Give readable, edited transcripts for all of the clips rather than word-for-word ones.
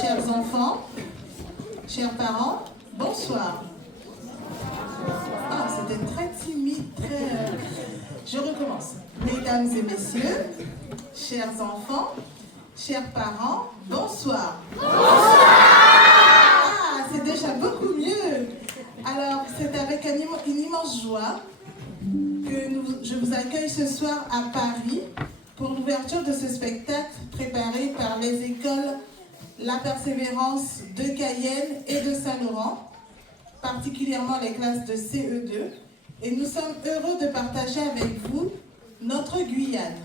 Chers enfants, chers parents, bonsoir. Ah, c'était très timide, très... Je recommence. Mesdames et messieurs, chers enfants, chers parents, bonsoir. Ah, c'est déjà beaucoup mieux. Alors, c'est avec une immense joie que je vous accueille ce soir à Paris pour l'ouverture de ce spectacle préparé par les écoles La Persévérance de Cayenne et de Saint-Laurent, particulièrement les classes de CE2. Et nous sommes heureux de partager avec vous notre Guyane.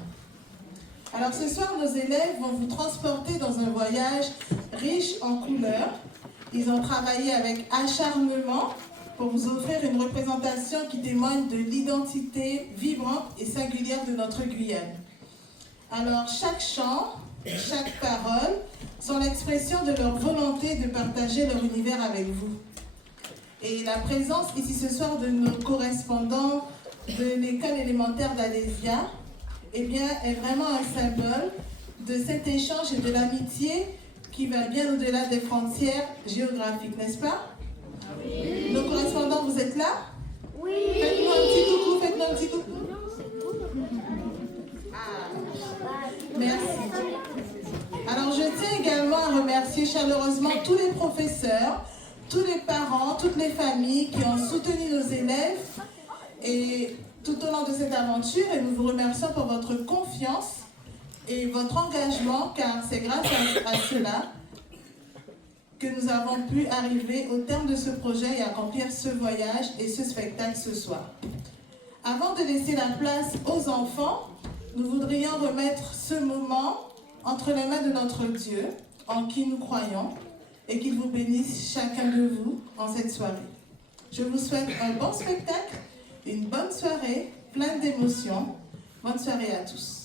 Alors ce soir, nos élèves vont vous transporter dans un voyage riche en couleurs. Ils ont travaillé avec acharnement pour vous offrir une représentation qui témoigne de l'identité vibrante et singulière de notre Guyane. Alors chaque chant, chaque parole sont l'expression de leur volonté de partager leur univers avec vous. Et la présence ici ce soir de nos correspondants de l'école élémentaire d'Alésia, eh bien, est vraiment un symbole de cet échange et de l'amitié qui va bien au-delà des frontières géographiques, n'est-ce pas? Oui. Nos correspondants, vous êtes là? Oui. Faites-nous un petit coucou, faites-nous un petit coucou. Ah. Merci. Alors, je tiens également à remercier chaleureusement tous les professeurs, tous les parents, toutes les familles qui ont soutenu nos élèves et tout au long de cette aventure, et nous vous remercions pour votre confiance et votre engagement, car c'est grâce à cela que nous avons pu arriver au terme de ce projet et accomplir ce voyage et ce spectacle ce soir. Avant de laisser la place aux enfants, nous voudrions remettre ce moment entre les mains de notre Dieu, en qui nous croyons, et qu'il vous bénisse chacun de vous en cette soirée. Je vous souhaite un bon spectacle, une bonne soirée, pleine d'émotions. Bonne soirée à tous.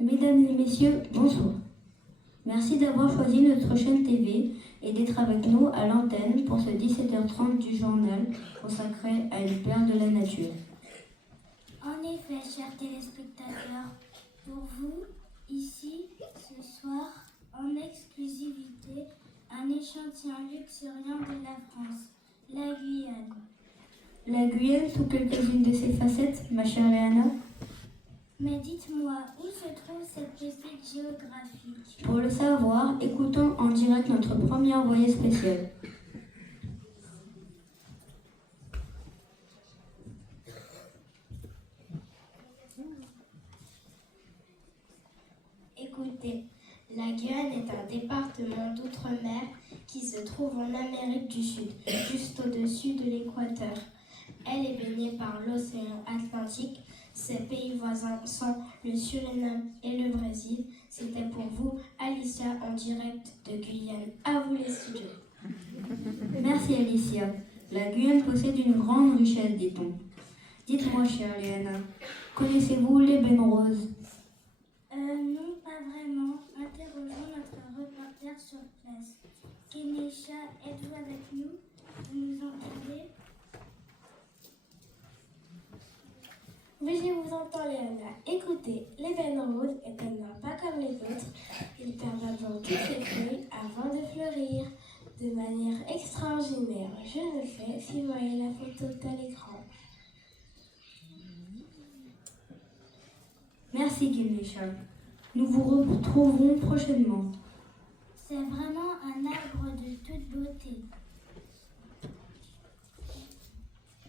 Mesdames et messieurs, bonsoir. Merci d'avoir choisi notre chaîne TV et d'être avec nous à l'antenne pour ce 17h30 du journal consacré à une perle de la nature. En effet, chers téléspectateurs, pour vous, ici, ce soir, en exclusivité, un échantillon luxuriant de la France, la Guyane. La Guyane sous quelques-unes de ses facettes, ma chère Léana. Mais dites-moi, où se trouve cette pépite géographique? Pour le savoir, écoutons en direct notre premier envoyé spécial. Écoutez, la Guyane est un département d'outre-mer qui se trouve en Amérique du Sud, juste au-dessus de l'équateur. Elle est baignée par l'océan Atlantique. Ses pays voisins sont le Suriname et le Brésil. C'était pour vous, Alicia, en direct de Guyane. À vous les studios. Merci Alicia. La Guyane possède une grande richesse, dit-on. Dites-moi, chère Léana, connaissez-vous l'ébène rose? Non, pas vraiment. Interrogeons notre reporter sur place. Kenisha, êtes-vous avec nous? Vous nous entendez? Oui, je vous entends, Léana. Écoutez, l'ébène rose est un arbre pas comme les autres. Il perd d'abord toutes ses feuilles avant de fleurir. extraordinaire. Je le fais si vous voyez la photo à l'écran. Merci Ganesha. Nous vous retrouverons prochainement. C'est vraiment un arbre de toute beauté.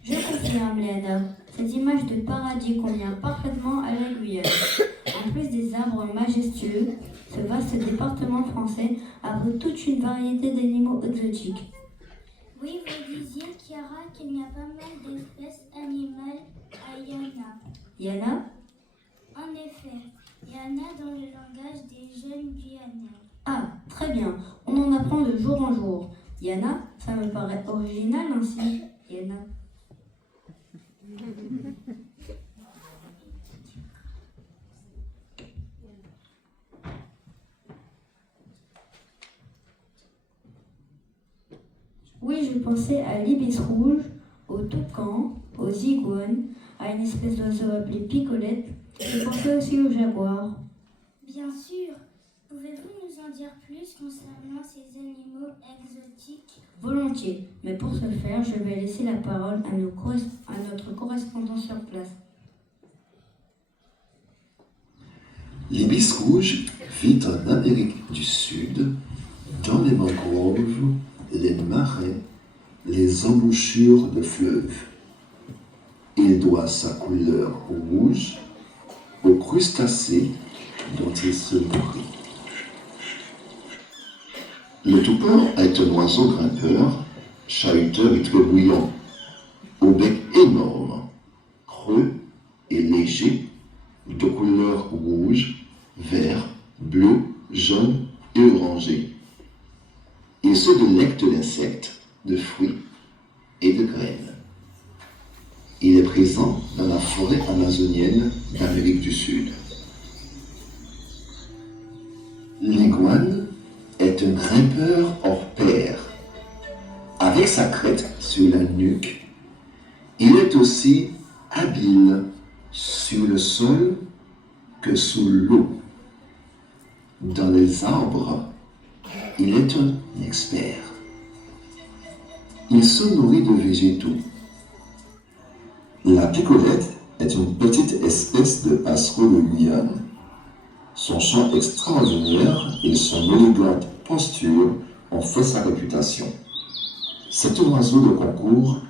Je confirme, Léana. Cette image de paradis convient parfaitement à la Guyane. En plus des arbres majestueux, ce vaste département français abrite toute une variété d'animaux exotiques. Oui, vous disiez, Chiara, qu'il y a pas mal d'espèces animales à Yana. Yana? En effet, Yana dans le langage des jeunes Guyanais. Ah, très bien. On en apprend de jour en jour. Yana, ça me paraît original ainsi. Yana. Oui, je pensais à l'ibis rouge, au toucan, aux iguanes, à une espèce d'oiseau appelé picolette. Je pensais aussi au jaguar. Bien sûr. Pouvez-vous nous en dire plus concernant ces animaux exotiques? Volontiers, mais pour ce faire, je vais laisser la parole à notre correspondant sur place. L'ibis rouge vit en Amérique du Sud, dans les mangroves, les marais, les embouchures de fleuves. Il doit sa couleur rouge aux crustacés dont il se nourrit. Le toucan est un oiseau grimpeur, chahuteur et très bruyant, au bec énorme, creux et léger, de couleur rouge, vert, bleu, jaune et orangé. Il se délecte d'insectes, de fruits et de graines. Il est présent dans la forêt amazonienne d'Amérique du Sud. L'iguane est un grimpeur hors pair. Avec sa crête sur la nuque, il est aussi habile sur le sol que sous l'eau. Dans les arbres, il est un expert. Il se nourrit de végétaux. La picolette est une petite espèce de passereau de Guyane. Son chant extraordinaire et son élégante posture ont fait sa réputation. C'est un oiseau de concours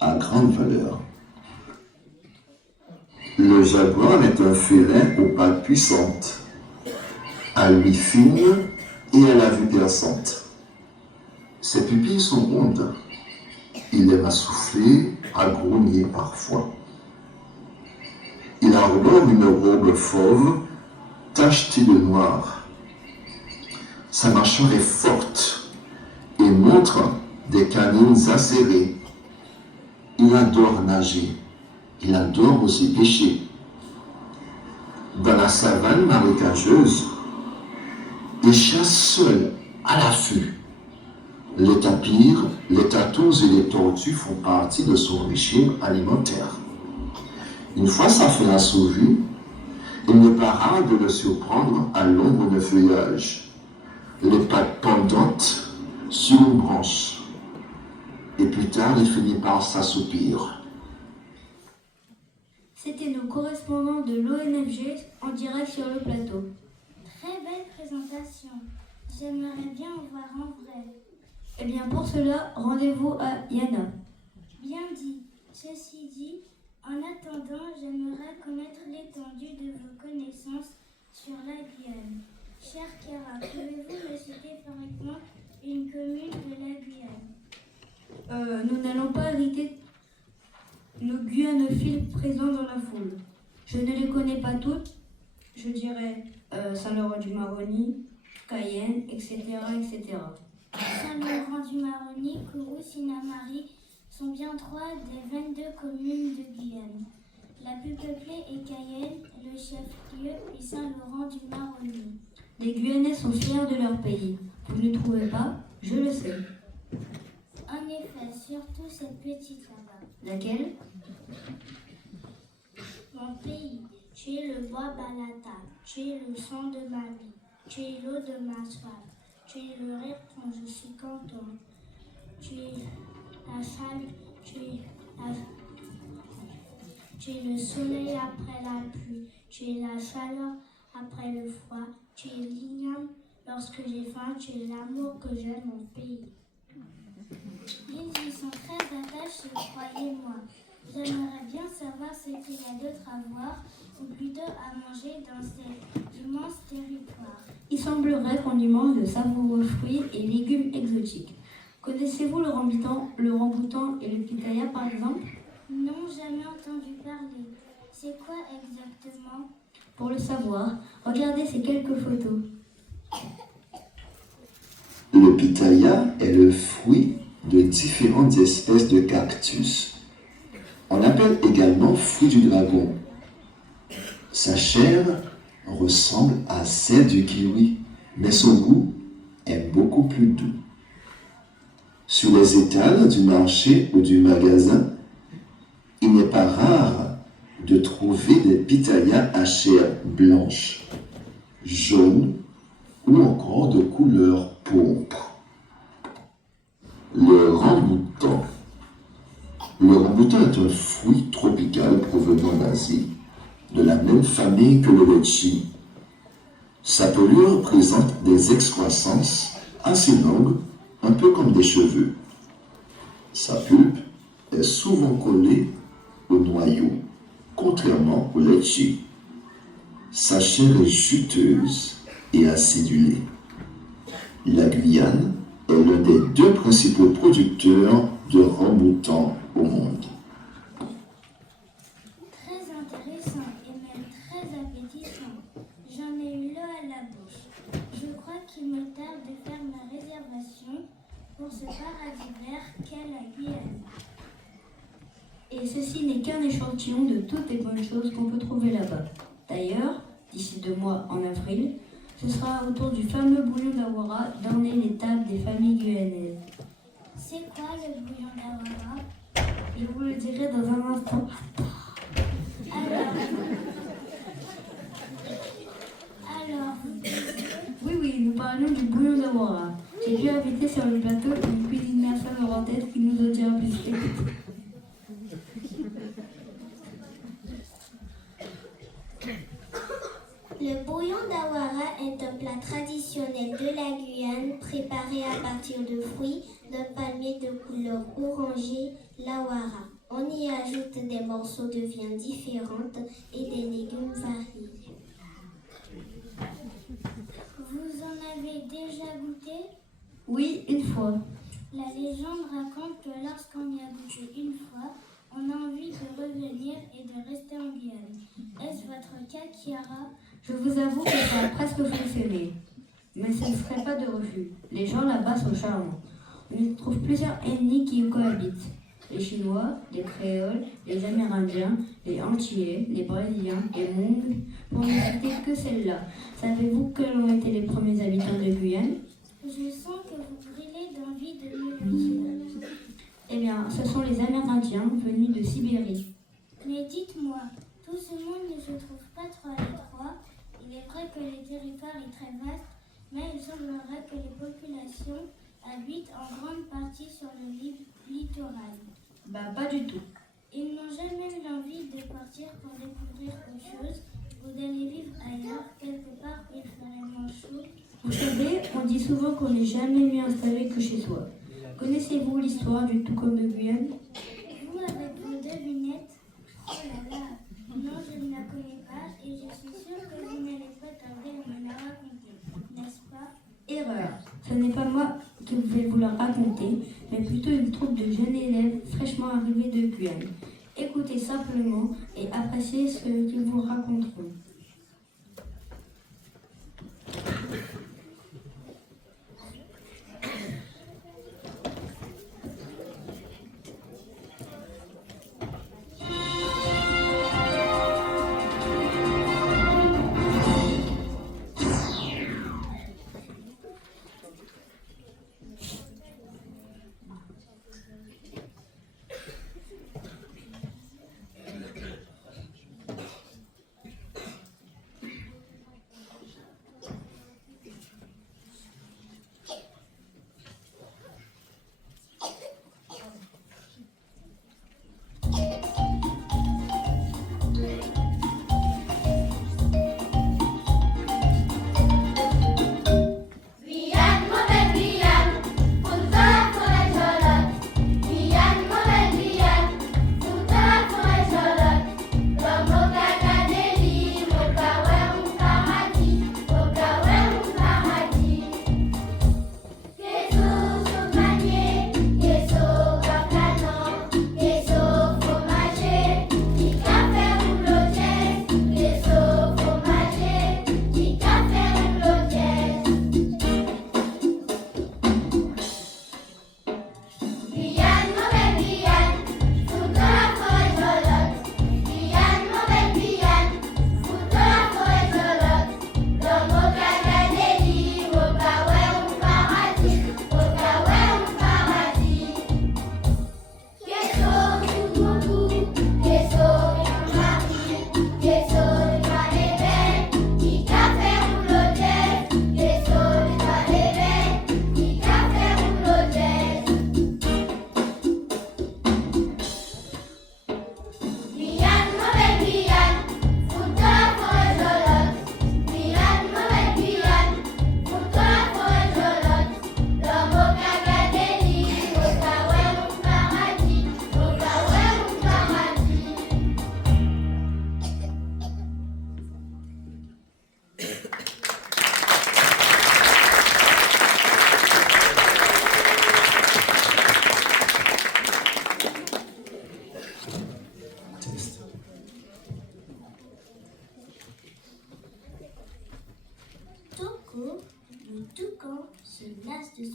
à grande valeur. Le jaguar est un félin aux pattes puissantes, à l'ouïe fine et à la vue perçante. Ses pupilles sont rondes. Il aime à souffler, à grogner parfois. Il arbore une robe fauve tachetée de noir. Sa mâchoire est forte et montre des canines acérées. Il adore nager. Il adore aussi pêcher. Dans la savane marécageuse, il chasse seul, à l'affût. Les tapirs, les tatous et les tortues font partie de son régime alimentaire. Une fois sa faim assouvie, il n'est pas rare de le surprendre à l'ombre d'un feuillage, les pattes pendantes sur une branche. Et plus tard, il finit par s'assoupir. C'était nos correspondants de l'ONFG en direct sur le plateau. Très belle présentation. J'aimerais bien en voir en vrai. Eh bien pour cela, rendez-vous à Yana. Bien dit. Ceci dit, en attendant, j'aimerais connaître l'étendue de vos connaissances sur la Guyane. Cher Chiara, pouvez-vous me citer par exemple une commune de la Guyane? Nous n'allons pas hériter nos guyanophiles présents dans la foule. Je ne les connais pas toutes. Je dirais Saint-Laurent-du-Maroni, Cayenne, etc., etc. Saint-Laurent-du-Maroni, Kourou, Sinamari sont bien 3 des 22 communes de Guyane. La plus peuplée est Cayenne, le chef-lieu, puis Saint-Laurent-du-Maroni. Les Guyanais sont fiers de leur pays. Vous ne trouvez pas? Je le sais. En effet, surtout cette petite là-bas. Laquelle? Mon pays, tu es le bois Balata, tu es le sang de ma vie, tu es l'eau de ma soif, tu es le rire quand je suis content, tu es la salle, tu es le soleil après la pluie, tu es la chaleur après le froid, tu es l'igname lorsque j'ai faim, tu es l'amour que j'aime mon pays. Ils y sont très attachés, croyez-moi. J'aimerais bien savoir ce qu'il y a d'autre à voir, ou plutôt à manger dans cet immense territoire. Il semblerait qu'on y mange de savoureux fruits et légumes exotiques. Connaissez-vous le ramboutan et le pitaya par exemple? Non, jamais entendu parler. C'est quoi exactement? Pour le savoir, regardez ces quelques photos. Le pitaya est le fruit de différentes espèces de cactus. On l'appelle également fruit du dragon. Sa chair ressemble à celle du kiwi, mais son goût est beaucoup plus doux. Sur les étals du marché ou du magasin, il n'est pas rare de trouver des pitayas à chair blanche, jaune ou encore de couleur pourpre. Le ramboutan. Le ramboutan est un fruit tropical provenant d'Asie, de la même famille que le litchi. Sa pelure présente des excroissances assez longues, un peu comme des cheveux. Sa pulpe est souvent collée au noyau, contrairement au litchi. Sa chair est juteuse et acidulée. La Guyane est l'un des deux principaux producteurs de ramboutan au monde. Très intéressant et même très appétissant. J'en ai eu l'eau à la bouche. Je crois qu'il me tarde de faire ma réservation pour ce paradis vert qu'est la Guyane. Et ceci n'est qu'un échantillon de toutes les bonnes choses qu'on peut trouver là-bas. D'ailleurs, d'ici 2 mois, en avril, ce sera au tour du fameux bouillon d'Awara d'orner les tables des familles guyanaises. C'est quoi le bouillon d'Awara? Je vous le dirai dans un instant. Alors, Oui, nous parlons du bouillon d'Awara. J'ai dû inviter sur le plateau une cuisinière saint-laurentaise qui nous en dira plus. le bouillon d'Awara est un plat traditionnel de la Guyane préparé à partir de fruits d'un palmier de couleur orangée, l'Awara. On y ajoute des morceaux de viande différentes et des légumes variés. Vous en avez déjà goûté? Oui, une fois. La légende raconte que lorsqu'on y a goûté une fois, on a envie de revenir et de rester en Guyane. Est-ce votre cas, Chiara? Je vous avoue que ça a presque fonctionné. Mais ce ne serait pas de refus. Les gens là-bas sont charmants. On y trouve plusieurs ethnies qui y cohabitent. Les Chinois, les Créoles, les Amérindiens, les Antillais, les Brésiliens, les Hmong, pour ne citer que celles-là. Savez-vous quels ont été les premiers habitants de Guyane? Je sens que vous brûlez d'envie de me le dire. Eh bien, ce sont les Amérindiens venus de Sibérie. Mais dites-moi, tout ce monde ne se trouve pas trop étroit. Il est vrai que le territoire est très vaste, mais il semblerait que les populations habitent en grande partie sur le littoral. Pas du tout. Ils n'ont jamais eu l'envie de partir pour découvrir autre chose ou d'aller vivre ailleurs, quelque part où il ferait moins chaud. Vous savez, on dit souvent qu'on n'est jamais mieux installé que chez soi. Connaissez-vous l'histoire du Toucom de Guyane? Vous, avec vos devinettes? Oh là là, non, je ne la connais pas et je suis sûre que vous n'allez pas tarder à me la raconter, n'est-ce pas? Erreur. Ce n'est pas moi qui vais vous la raconter, mais plutôt une troupe de jeunes élèves fraîchement arrivés de Guyane. Écoutez simplement et appréciez ce qu'ils vous raconteront.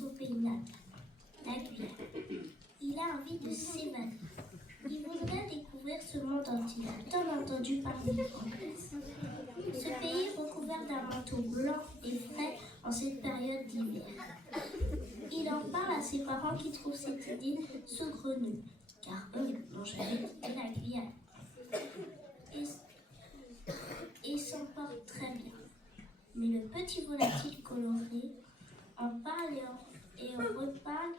son pays natal, la Guyane. Il a envie de s'évader. Il voudrait découvrir ce monde dont il a tant entendu parler en classe. Ce pays recouvert d'un manteau blanc et frais en cette période d'hiver. Il en parle à ses parents qui trouvent cette idée saugrenue, car eux n'ont jamais quitté la Guyane. Et s'en porte très bien. Mais le petit volatile coloré en parle et en reparle.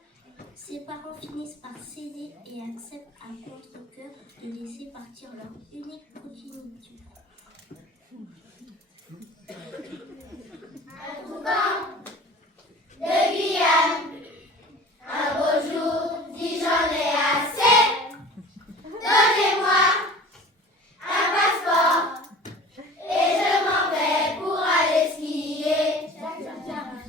Ses parents finissent par céder et acceptent à contre-cœur de laisser partir leur unique progéniture. Un toucan de Guyane, un beau jour, dis j'en ai assez. Donnez-moi un passeport et je m'en vais pour aller skier.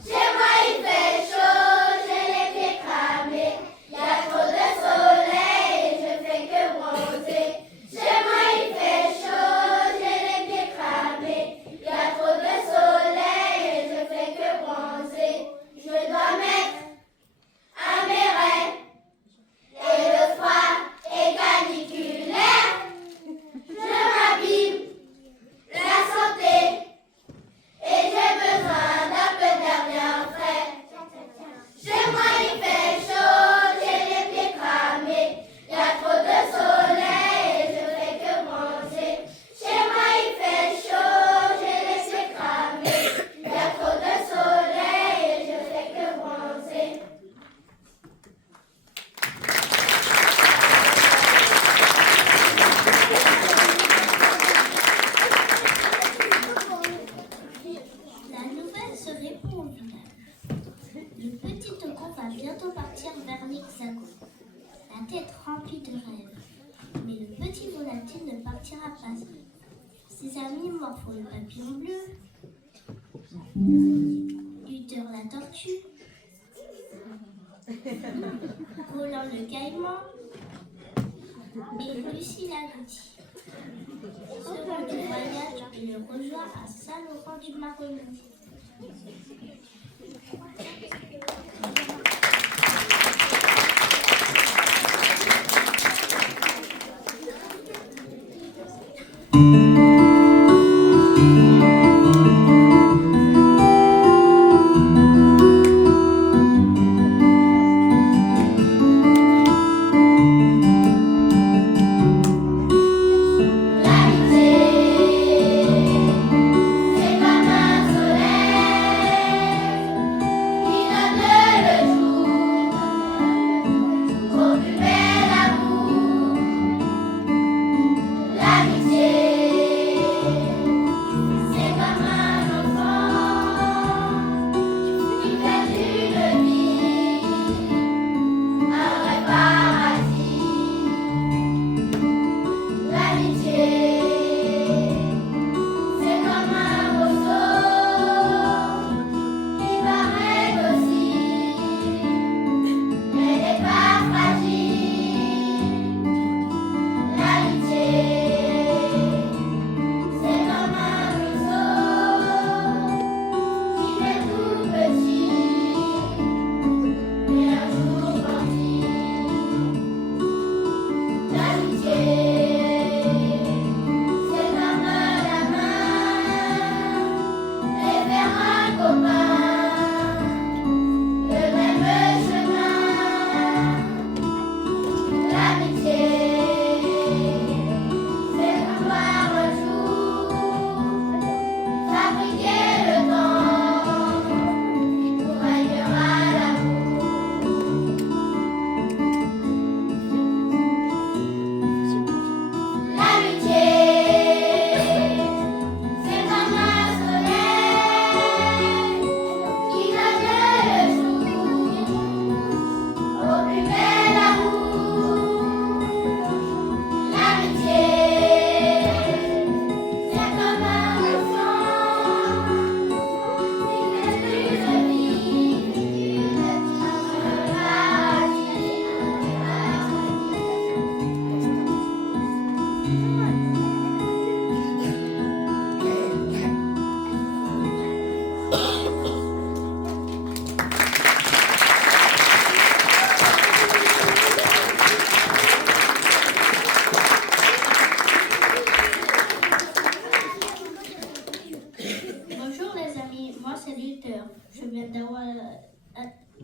Chez moi il fait chaud, j'ai les pieds cramés. Il y a trop de soleil et je fais que bronzer. Chez moi il fait chaud, j'ai les pieds cramés. Il y a trop de soleil et je fais que bronzer. Je dois mettre un béret et le froid est caniculaire. Je m'abîme la santé et j'ai besoin d'un peu d'air bien frais. Chez moi il fait chaud, j'ai les pieds cramés. Il y a trop de soleil et je fais que bronzer. Chez moi il fait chaud, j'ai les pieds cramés. Il y a trop de soleil et je fais que bronzer. La nouvelle se répand au village. Le petit toucan va bientôt partir vers l'Hexagone, la tête remplie de rêves. Mais le petit volatile ne partira pas seul. Ses amis Morpho le papillon bleu, Luther la tortue, Roland le caïman et Lucie la goutte seront du voyage et le rejoint à Saint-Laurent-du-Maroni. C'est comme un soleil qui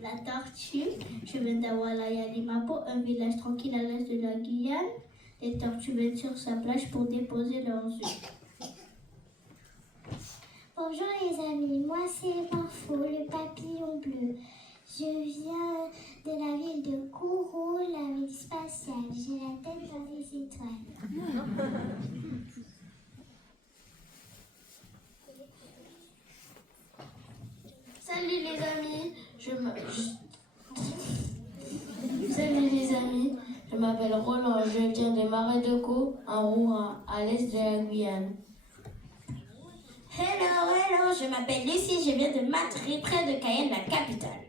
La tortue, je viens d'avoir la Yalimapo, un village tranquille à l'est de la Guyane. Les tortues viennent sur sa plage pour déposer leurs œufs. Bonjour les amis, moi c'est Marfo, le papillon bleu. Je viens de la ville de Kourou, la ville spatiale. J'ai la tête dans les étoiles. Salut les amis, Salut les amis, je m'appelle Roland, je viens des Marais de Caux, en Rouen, à l'est de la Guyane. Hello, je m'appelle Lucie, je viens de Matry, près de Cayenne, la capitale.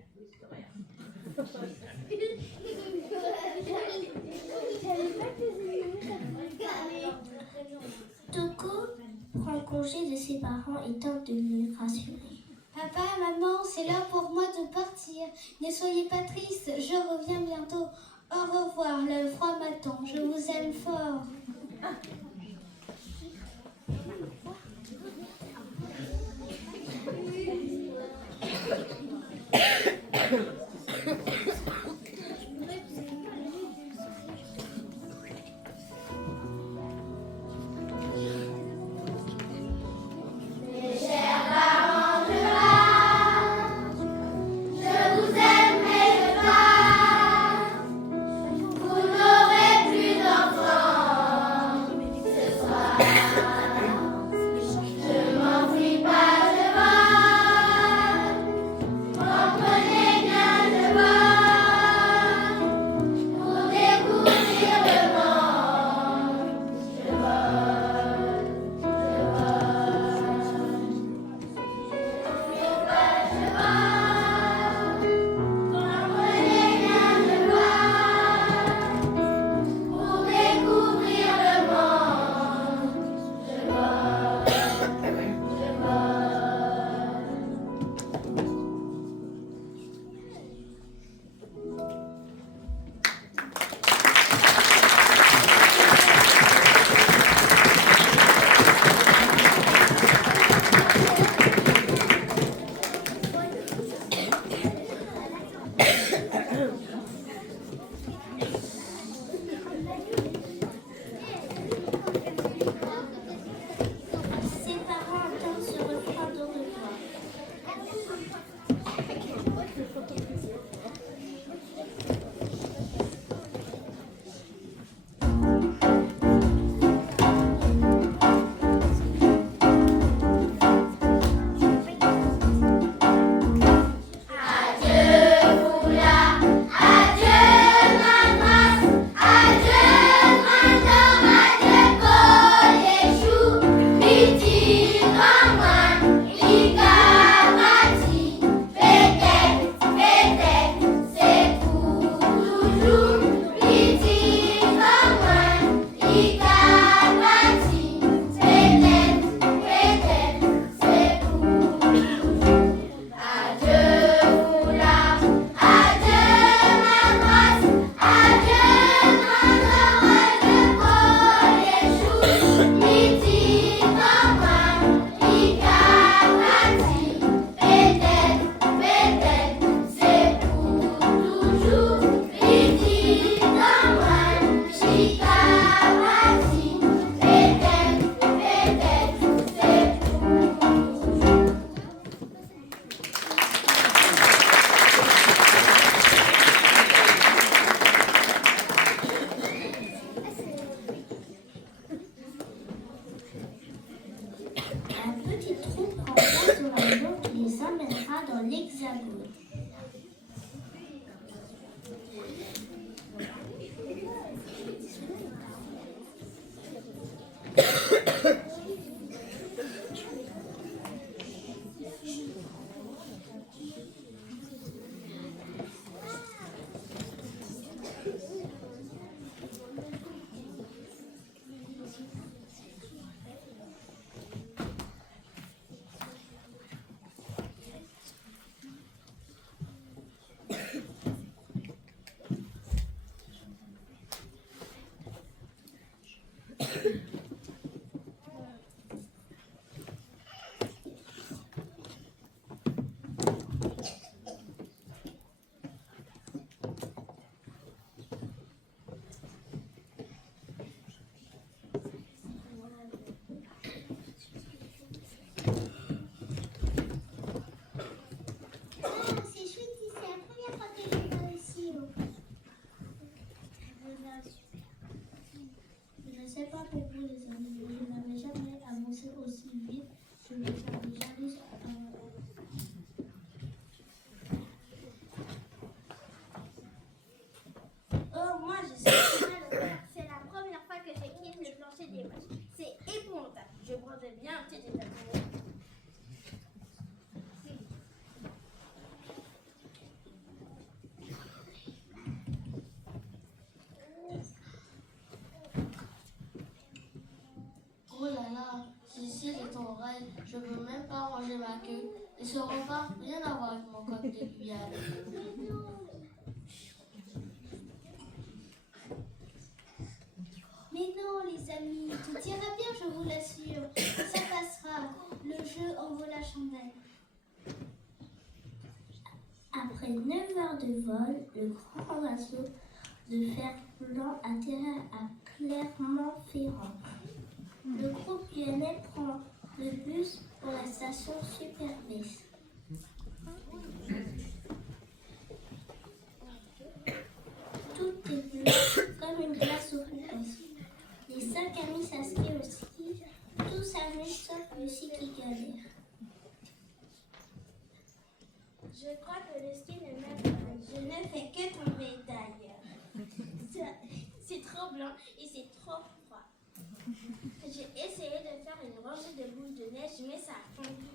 Toko prend congé de ses parents et tente de les rassurer. Papa, maman, c'est l'heure pour moi de partir. Ne soyez pas tristes, je reviens bientôt. Au revoir, le froid m'attend. Je vous aime fort. Comprenez bien et ma queue. Et ce repas, rien à voir avec mon coq de Guyane. Mais non, les amis, tout ira bien, je vous l'assure. Ça passera. Le jeu en vaut la chandelle. Après 9 heures de vol, le grand oiseau de fer-blanc atterrit à Clermont-Ferrand. Le groupe lyonnais prend le bus pour la station Superbès. Tout est bleu comme une glace aux fraises. Les 5 amis s'inscrivent au ski. Tous s'amusent sauf Lucie qui galère. Je crois que le ski ne m'aime pas. Je ne fais que tomber d'ailleurs. C'est trop blanc et c'est trop froid. J'ai essayé de faire une rangée de boules de neige, mais ça a fondu.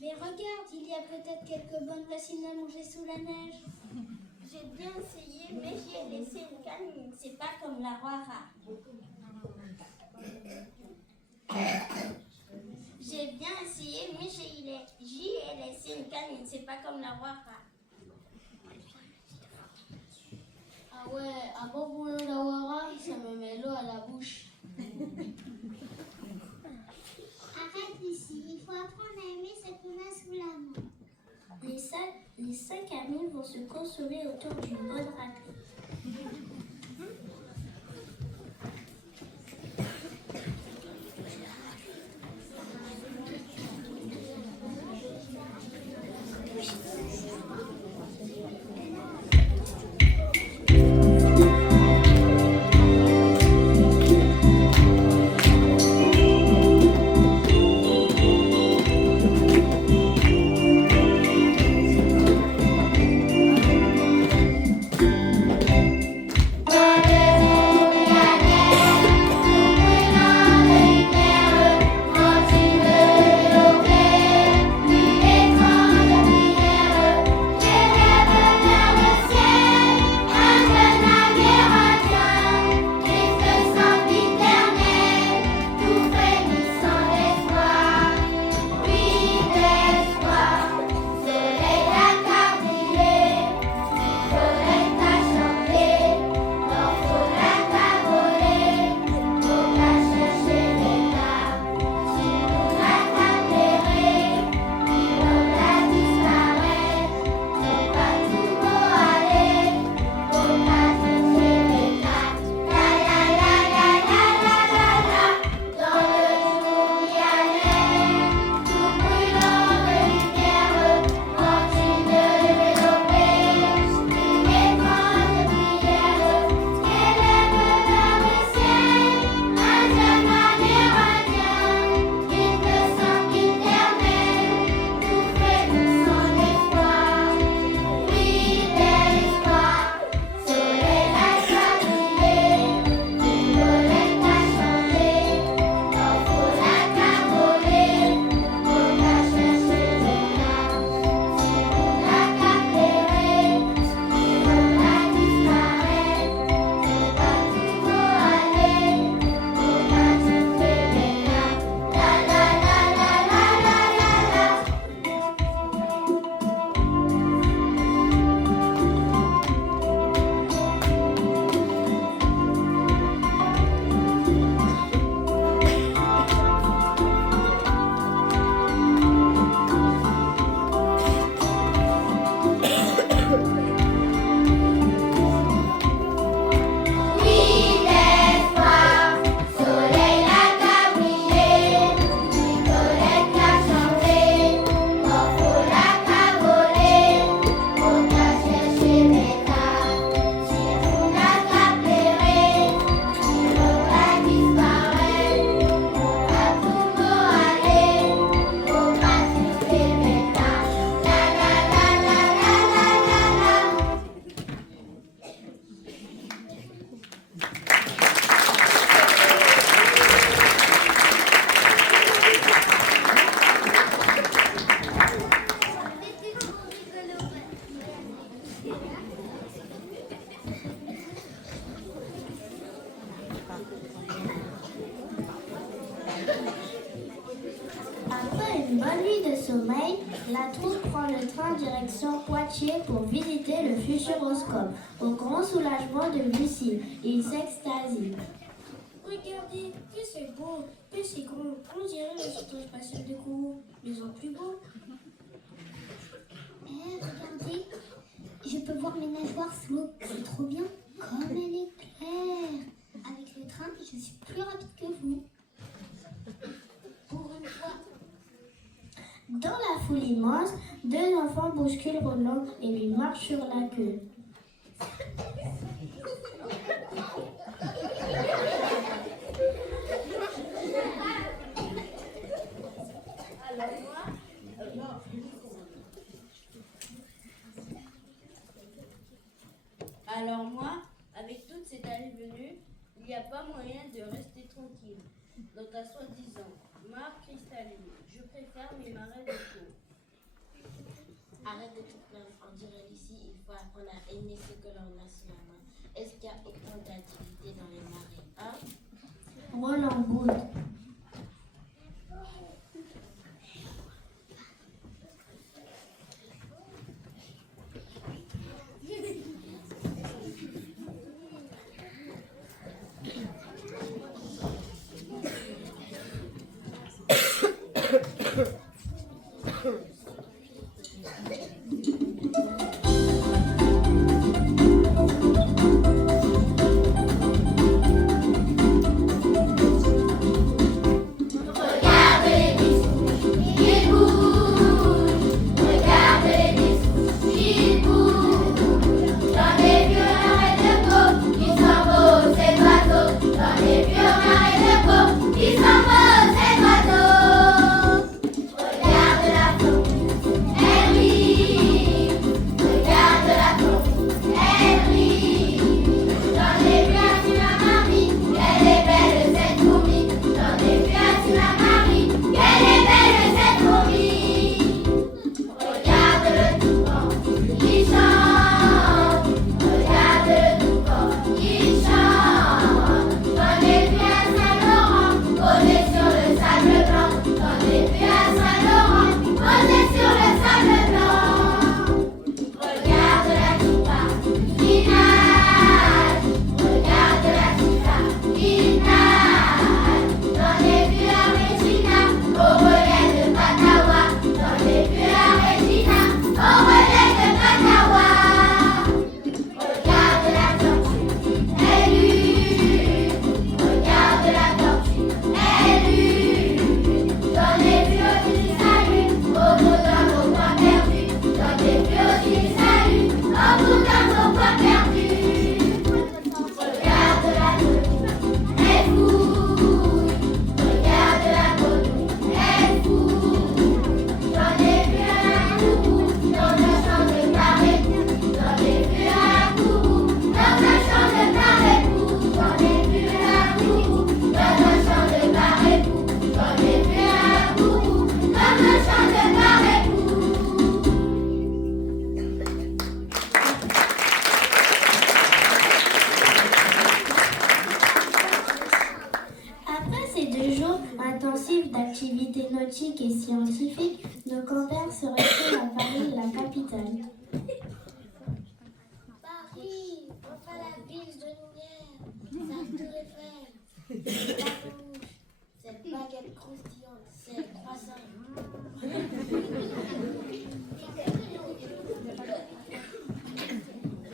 Mais regarde, il y a peut-être quelques bonnes racines à manger sous la neige. J'ai bien essayé, mais j'y ai laissé une canne. C'est pas comme la roi rat. J'ai bien essayé, mais j'y ai laissé une canne. C'est pas comme la roi rat. Ah ouais, un bon bouillon d'awara, ça me met l'eau à la bouche. Arrête ici, il faut apprendre à aimer ce qu'on a sous la main. Les 5 amis vont se consoler autour d'une bonne raclée. La troupe prend le train direction Poitiers pour visiter le Futuroscope. Au grand soulagement de Lucie, il s'extasie. Regardez, que c'est beau, que c'est grand. On dirait le centre spatial de Kourou, mais en plus beau. Regardez, je peux voir mes nageoires sous l'eau. C'est trop bien. Comme elle est claire. Avec le train, je suis plus rapide que vous. Pour une fois. Dans la foule immense, deux enfants bousculent Roland et lui marchent sur la queue. Alors moi, avec toute cette allée-venue, il n'y a pas moyen de rester tranquille. Dans ta soi-disant mare cristalline, je préfère mes marais de peau. Arrête de te plaindre, on dirait d'ici, il faut apprendre à aimer ce que l'on a sous la main. Est-ce qu'il y a autant d'activité dans les marais, hein? Roland boude. D'activités nautiques et scientifiques, nos campeurs se retrouvent à Paris, la capitale. Paris, enfin la ville de lumière, ça te réveille. La bouche, cette baguette croustillante, c'est croissant.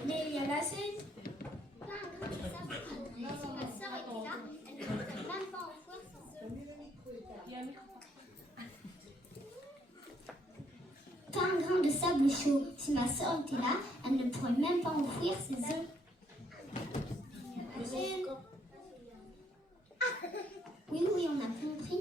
Mais il y a la Seine. Si ma soeur était là, elle ne pourrait même pas enfouir Pas un grain de sable chaud. Si ma soeur était là, elle ne pourrait même pas enfouir ses œufs. Oui, oui, on a compris.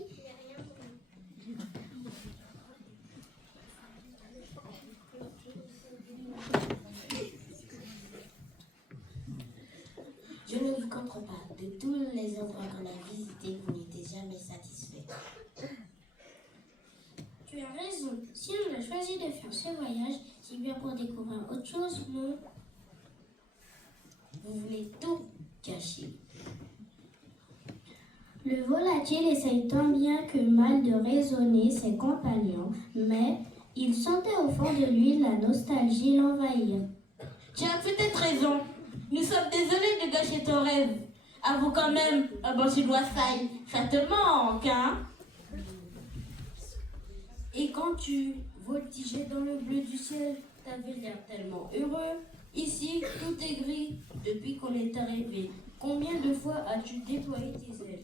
Je ne vous comprends pas. De tous les endroits qu'on a visités, vous n'étiez jamais satisfait. Tu as raison. Si on a choisi de faire ce voyage, c'est bien pour découvrir autre chose, non? Vous voulez tout cacher. Le volatile essaye tant bien que mal de raisonner ses compagnons, mais Il sentait au fond de lui la nostalgie l'envahir. Tu as peut-être raison. Nous sommes désolés de gâcher ton rêve. Avoue quand même, un bon chinois ça te manque, hein? Et quand tu voltigeais dans le bleu du ciel, t'avais l'air tellement heureux. Ici, tout est gris depuis qu'on est arrivé. Combien de fois as-tu déployé tes ailes?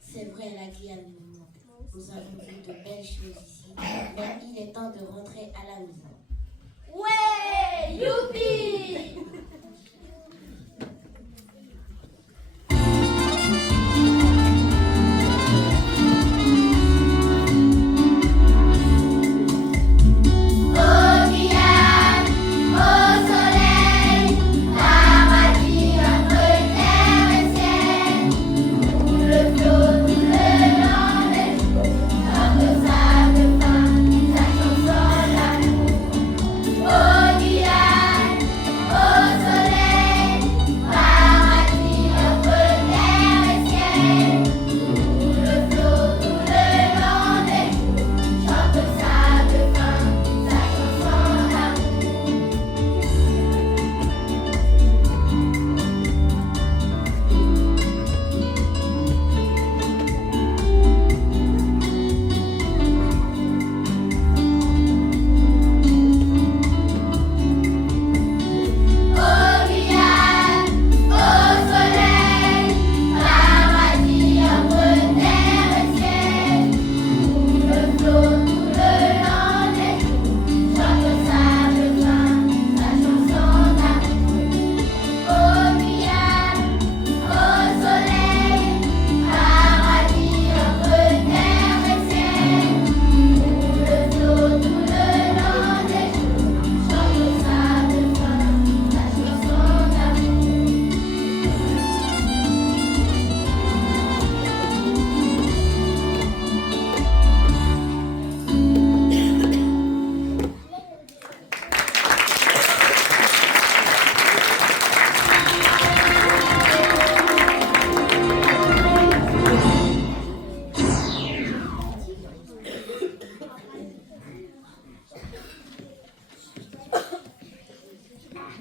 C'est vrai, la Guyane nous manque. Nous avons vu de belles choses ici, mais il est temps de rentrer à la maison. Ouais, youpi!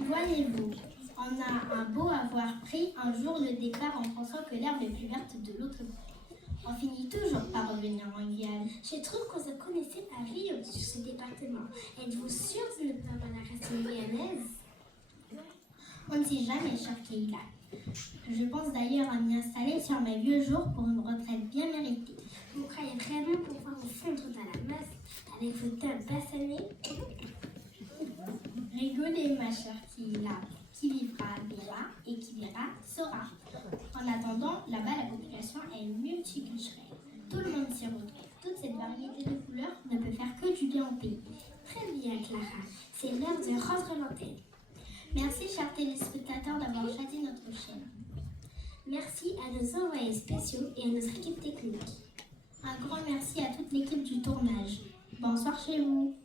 Voyez-vous, on a un beau avoir pris un jour le départ en pensant que l'herbe est plus verte de l'autre côté. On finit toujours par revenir en Guyane. Je trouve qu'on se connaissait à Rio sur ce département. Êtes-vous sûr de ne pas avoir la racine guyanaise? On ne sait jamais, cher Keila. Je pense d'ailleurs à m'y installer sur mes vieux jours pour une retraite bien méritée. Vous croyez vraiment pouvoir vous fondre dans la masse avec vos teintes bassanées? Rigolez, ma chère Keila. Qui vivra verra et qui verra saura. En attendant, là-bas, la population est multiculturelle. Tout le monde s'y retrouve. Toute cette variété de couleurs ne peut faire que du bien au pays. Très bien, Clara. C'est l'heure de rendre l'antenne. Merci, chers téléspectateurs, d'avoir choisi notre chaîne. Merci à nos envoyés spéciaux et à notre équipe technique. Un grand merci à toute l'équipe du tournage. Bonsoir chez vous.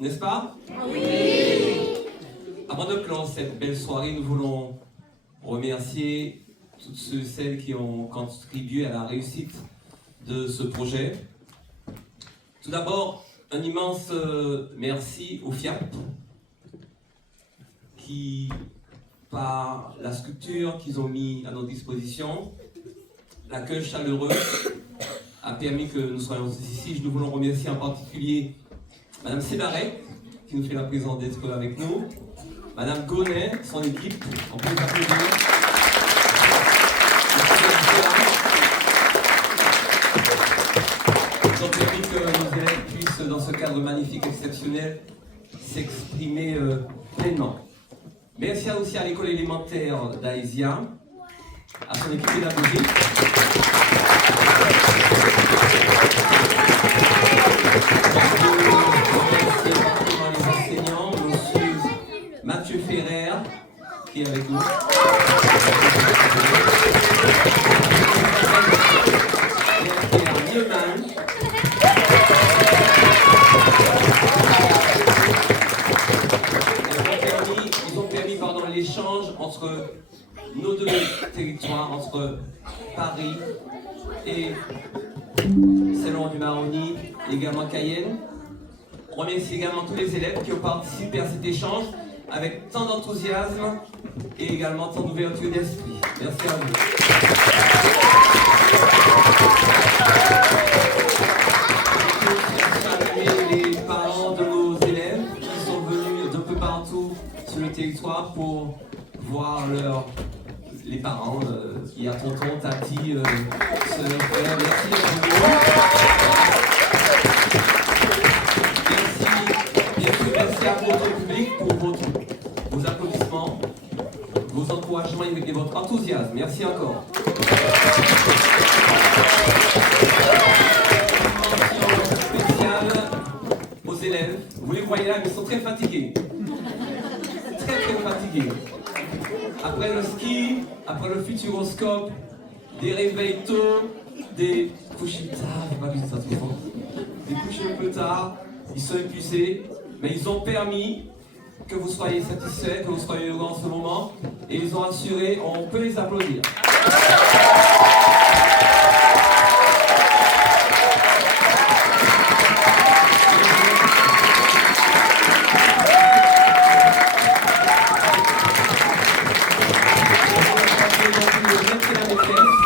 n'est-ce pas? Oui. Avant de clore cette belle soirée, nous voulons remercier toutes ceux et celles qui ont contribué à la réussite de ce projet. Tout d'abord, un immense merci au FIAP qui, par la structure qu'ils ont mis à notre disposition, l'accueil chaleureux a permis que nous soyons ici. Nous voulons remercier en particulier Madame Sébarek qui nous fait la présence d'être avec nous, Madame Gonnet, son équipe, on peut les applaudir. Ils ont permis que nos élèves puissent, dans ce cadre magnifique, exceptionnel, s'exprimer pleinement. Merci aussi à l'école élémentaire d'Aésia, à son équipe pédagogique. Les enseignants, monsieur Mathieu Ferrer, qui est avec nous. Ils ont permis l'échange entre nos deux territoires, entre Paris et Saint-Laurent-du-Maroni, également Cayenne. On remercie également tous les élèves qui ont participé à cet échange avec tant d'enthousiasme et également tant d'ouverture d'esprit. Merci à vous. Les parents de nos élèves qui sont venus d'un peu partout sur le territoire pour voir les parents. Il y a tonton, tati, sœur, frère. Merci à votre public pour vos applaudissements, vos encouragements et votre enthousiasme. Merci encore. Mention spéciale aux élèves. Vous les voyez là, mais ils sont très fatigués. Très fatigués. Après le ski, après le futuroscope, des réveils tôt, des couchers tard, j'ai pas vu ça souvent. Des couchers un peu tard, ils sont épuisés, mais ils ont permis que vous soyez satisfaits, que vous soyez heureux en ce moment, et ils ont assuré, on peut les applaudir.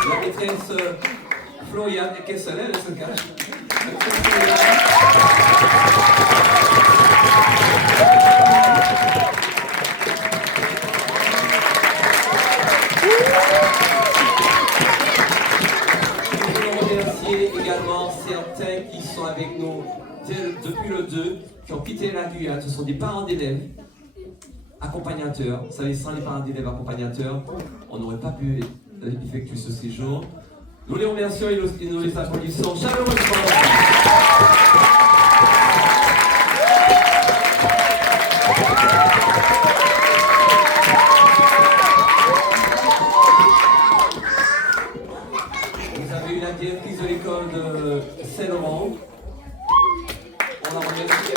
La maîtresse Floriane, qu'est-ce qu'elle est, elle se cache. Nous voulons remercier également certains qui sont avec nous depuis le 2, qui ont quitté la Guyane. Ce sont des parents d'élèves, accompagnateurs. Vous savez, sans les parents d'élèves accompagnateurs, on n'aurait pas pu effectuer ce séjour. Nous les remercions et nous les applaudissons chaleureusement. Vous avez eu la directrice de l'école de Saint-Laurent. On la remercie.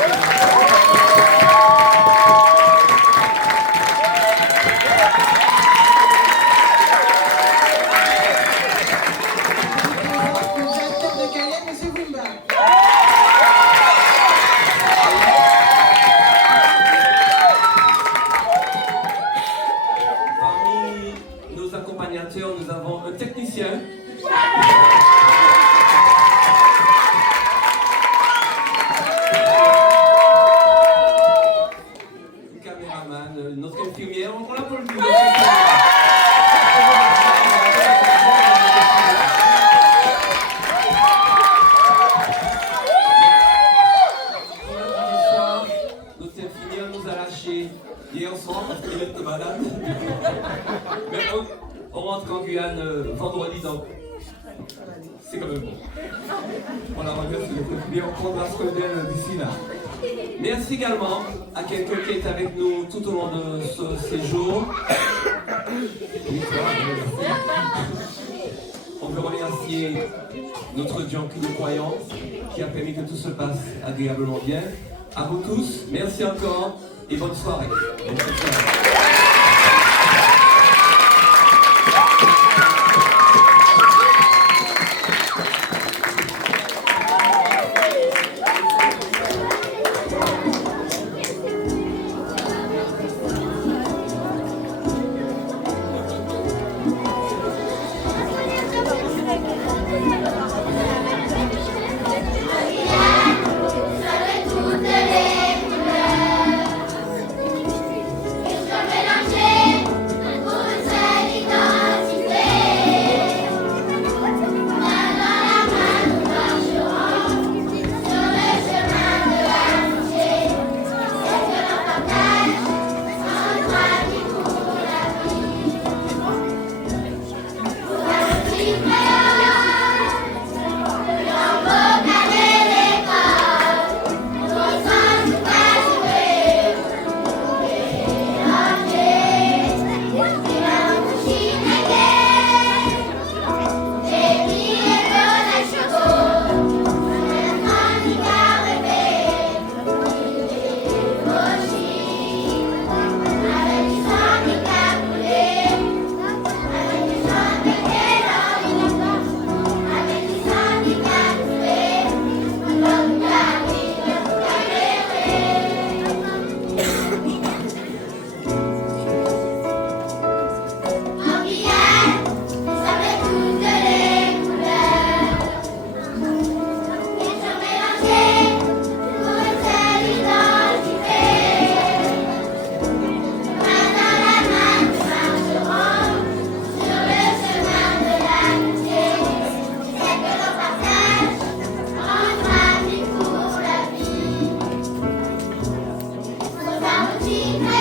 Nous avons un technicien. Un caméraman, notre infirmière, on l'applaudit. Notre infirmière nous a lâchés hier soir parce qu'elle était malade. Mais on rentre en Guyane vendredi, donc c'est quand même bon. On la remercie et on prendra soin d'elle d'ici là. Merci également à quelqu'un qui est avec nous tout au long de ce séjour. On veut remercier notre Dieu en qui nous croyons, qui a permis que tout se passe agréablement bien. À vous tous, merci encore et bonne soirée. She